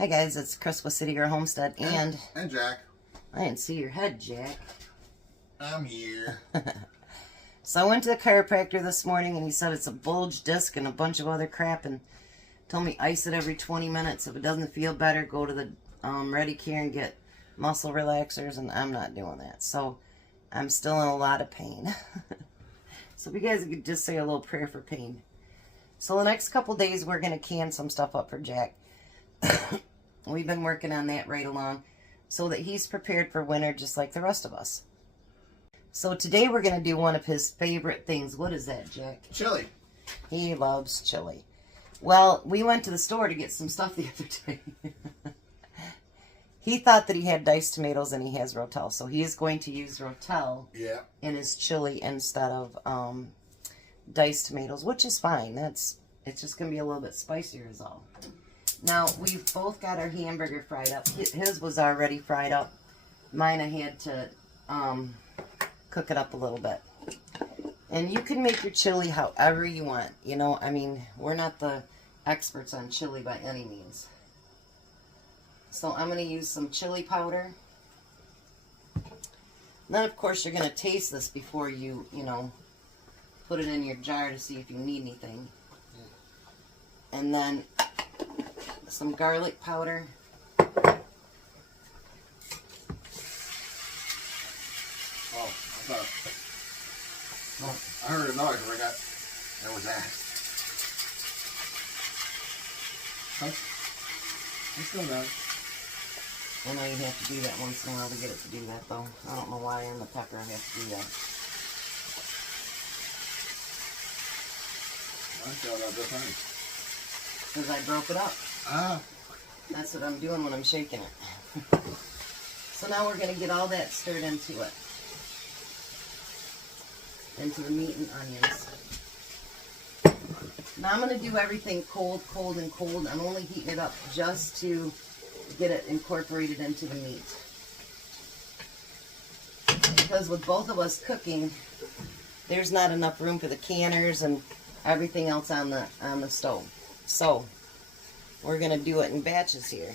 Hi guys, it's Chris with City Girl Homestead and Jack. I didn't see your head, Jack. I'm here. So I went to the chiropractor this morning and he said it's a bulge disc and a bunch of other crap and told me ice it every 20 minutes. If it doesn't feel better, go to the Ready Care and get muscle relaxers, and I'm not doing that. So I'm still in a lot of pain. So if you guys could just say a little prayer for pain. So the next couple days we're going to can some stuff up for Jack. We've been working on that right along so that he's prepared for winter just like the rest of us. So today we're going to do one of his favorite things. What is that, Jack? Chili. He loves chili. Well, we went to the store to get some stuff the other day. He thought that he had diced tomatoes and he has Rotel. So he is going to use Rotel in his chili instead of diced tomatoes, which is fine. It's just going to be a little bit spicier is all. Now, we've both got our hamburger fried up. His was already fried up. Mine, I had to cook it up a little bit. And you can make your chili however you want. You know, I mean, we're not the experts on chili by any means. So I'm going to use some chili powder. Then, of course, you're going to taste this before you know, put it in your jar to see if you need anything. And then some garlic powder. Oh, I thought. Well, I heard a noise where I got. That was that. Let's go down. I know you have to do that once in a while to get it to do that, though. I don't know why in the pepper I have to do that. I'm showing up different. Because I broke it up. Ah. That's what I'm doing when I'm shaking it. So now we're going to get all that stirred into it. Into the meat and onions. Now I'm going to do everything cold, cold, and cold. I'm only heating it up just to get it incorporated into the meat. Because with both of us cooking, there's not enough room for the canners and everything else on the stove. So we're going to do it in batches here.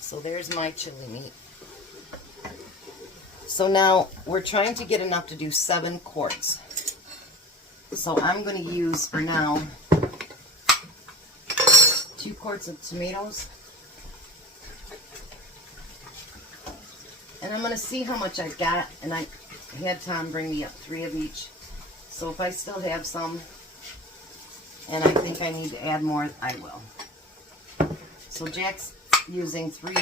So there's my chili meat. So now we're trying to get enough to do 7 quarts. So I'm going to use for now 2 quarts of tomatoes. And I'm going to see how much I got. And I had Tom bring me up 3 of each. So if I still have some and I think I need to add more, I will. So Jack's using 3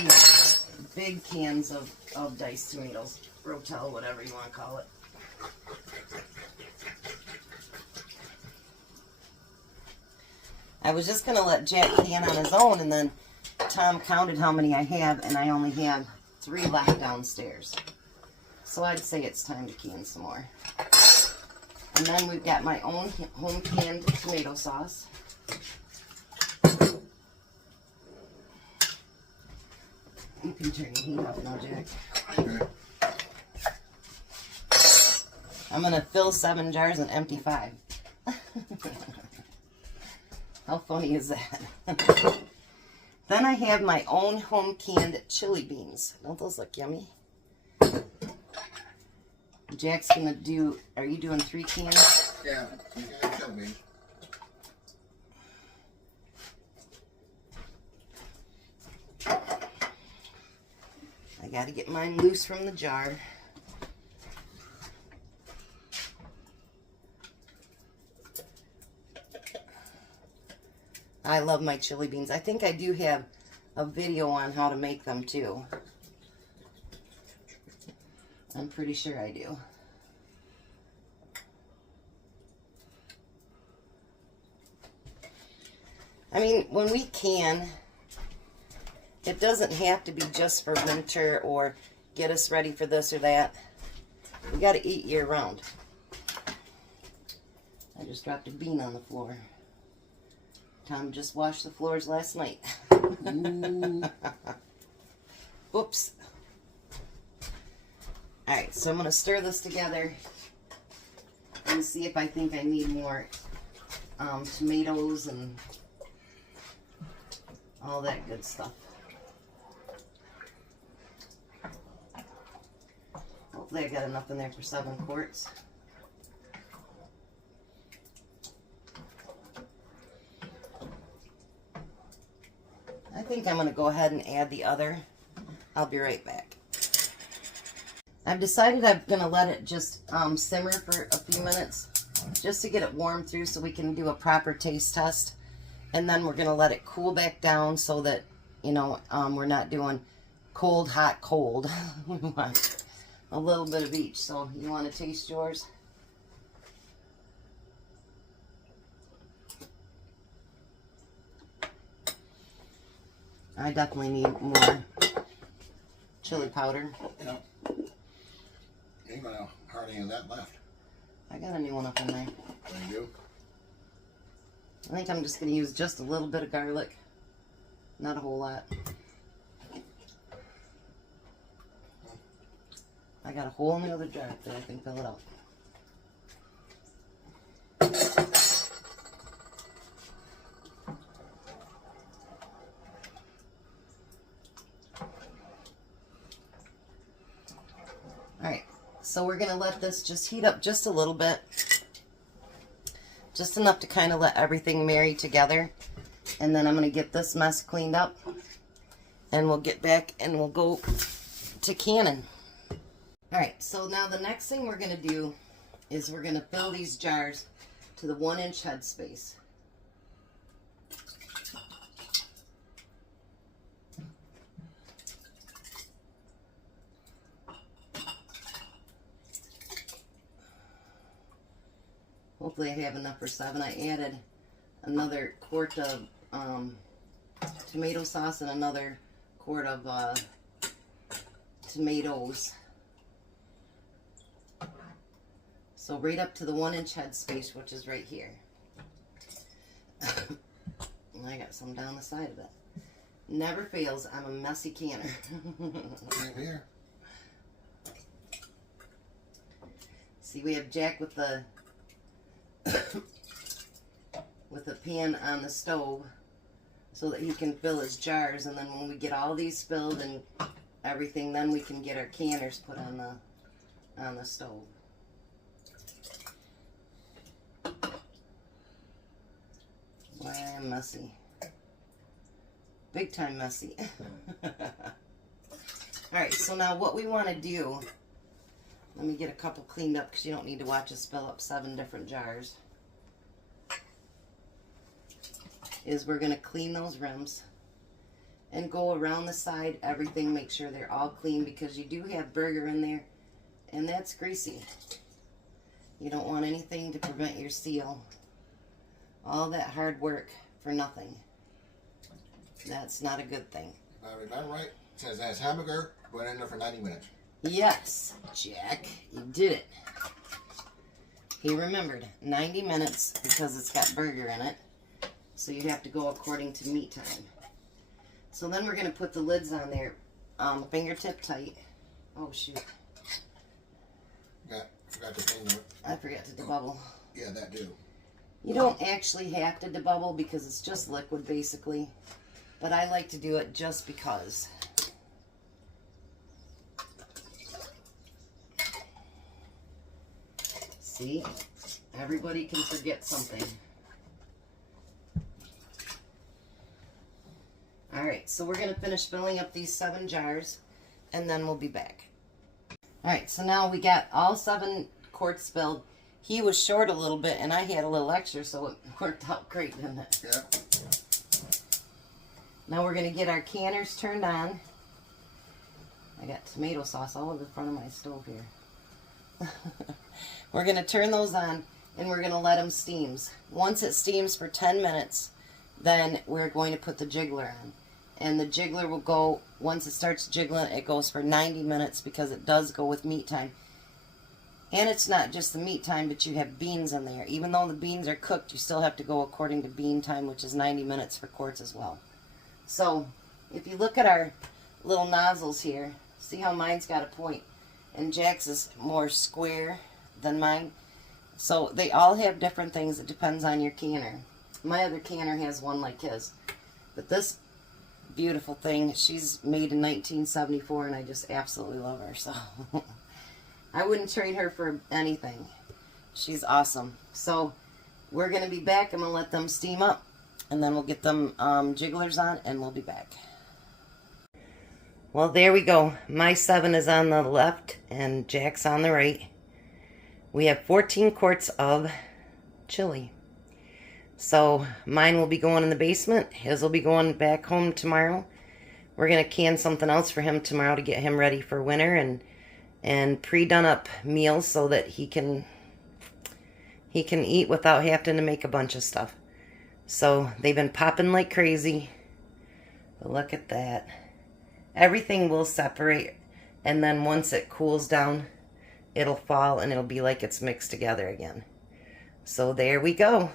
big cans of diced tomatoes, Rotel, whatever you want to call it. I was just going to let Jack can on his own, and then Tom counted how many I have, and I only have 3 left downstairs. So I'd say it's time to can some more. And then we've got my own home canned tomato sauce. You can turn your heat up now, Jack. Okay. I'm going to fill 7 jars and empty 5. How funny is that? Then I have my own home canned chili beans. Don't those look yummy? Jack's going to do, are you doing 3 cans? Yeah, you can kill me. I got to get mine loose from the jar. I love my chili beans. I think I do have a video on how to make them too. I'm pretty sure I do. I mean, when we can, it doesn't have to be just for winter or get us ready for this or that. We got to eat year round. I just dropped a bean on the floor. Tom just washed the floors last night. Whoops. Alright, so I'm going to stir this together and see if I think I need more tomatoes and all that good stuff. Hopefully I got enough in there for 7 quarts. I think I'm going to go ahead and add the other. I'll be right back. I've decided I'm going to let it just simmer for a few minutes just to get it warm through so we can do a proper taste test. And then we're going to let it cool back down so that, you know, we're not doing cold, hot, cold. We want a little bit of each. So you want to taste yours? I definitely need more chili powder. Yeah. Ain't gonna hardly any of that left. I got a new one up in there. There you go. I think I'm just going to use just a little bit of garlic. Not a whole lot. I got a hole in the other jar that I can fill it up. Alright, so we're going to let this just heat up just a little bit. Just enough to kind of let everything marry together. And then I'm going to get this mess cleaned up. And we'll get back and we'll go to canning. Alright, so now the next thing we're going to do is we're going to fill these jars to the 1-inch head space. Hopefully I have enough for 7. I added another quart of tomato sauce and another quart of tomatoes. So right up to the 1-inch head space, which is right here. And I got some down the side of it. Never fails, I'm a messy canner. Right here. See, we have Jack with the with a pan on the stove so that he can fill his jars, and then when we get all these filled and everything, then we can get our canners put on the stove. Why I'm messy. Big time messy. Alright, so now what we want to do, let me get a couple cleaned up because you don't need to watch us fill up 7 different jars, is we're going to clean those rims and go around the side, everything, make sure they're all clean because you do have burger in there and that's greasy. You don't want anything to prevent your seal. All that hard work for nothing. That's not a good thing. If I remember right, it says that's hamburger, went in there for 90 minutes. Yes, Jack, you did it. He remembered 90 minutes because it's got burger in it. So you have to go according to meat time. So then we're going to put the lids on there fingertip tight. Oh, shoot. Forgot to clean it. I forgot to debubble. Yeah, that do. You don't actually have to debubble because it's just liquid basically. But I like to do it just because. See? Everybody can forget something. Alright, so we're going to finish filling up these 7 jars and then we'll be back. Alright, so now we got all 7 quarts filled. He was short a little bit and I had a little extra, so it worked out great, didn't it? Yeah. Now we're going to get our canners turned on. I got tomato sauce all over the front of my stove here. We're going to turn those on and we're going to let them steam. Once it steams for 10 minutes, then we're going to put the jiggler on. And the jiggler will go, once it starts jiggling, it goes for 90 minutes because it does go with meat time. And it's not just the meat time, but you have beans in there. Even though the beans are cooked, you still have to go according to bean time, which is 90 minutes for quarts as well. So, if you look at our little nozzles here, see how mine's got a point, and Jack's is more square than mine. So, they all have different things. It depends on your canner. My other canner has one like his. But this beautiful thing, she's made in 1974, and I just absolutely love her. So, I wouldn't trade her for anything. She's awesome. So we're going to be back. I'm going to let them steam up. And then we'll get them jigglers on and we'll be back. Well, there we go. My 7 is on the left and Jack's on the right. We have 14 quarts of chili. So mine will be going in the basement. His will be going back home tomorrow. We're going to can something else for him tomorrow to get him ready for winter and pre-done up meals so that he can eat without having to make a bunch of stuff. So they've been popping like crazy. But look at that. Everything will separate, and then once it cools down, it'll fall and it'll be like it's mixed together again. So there we go.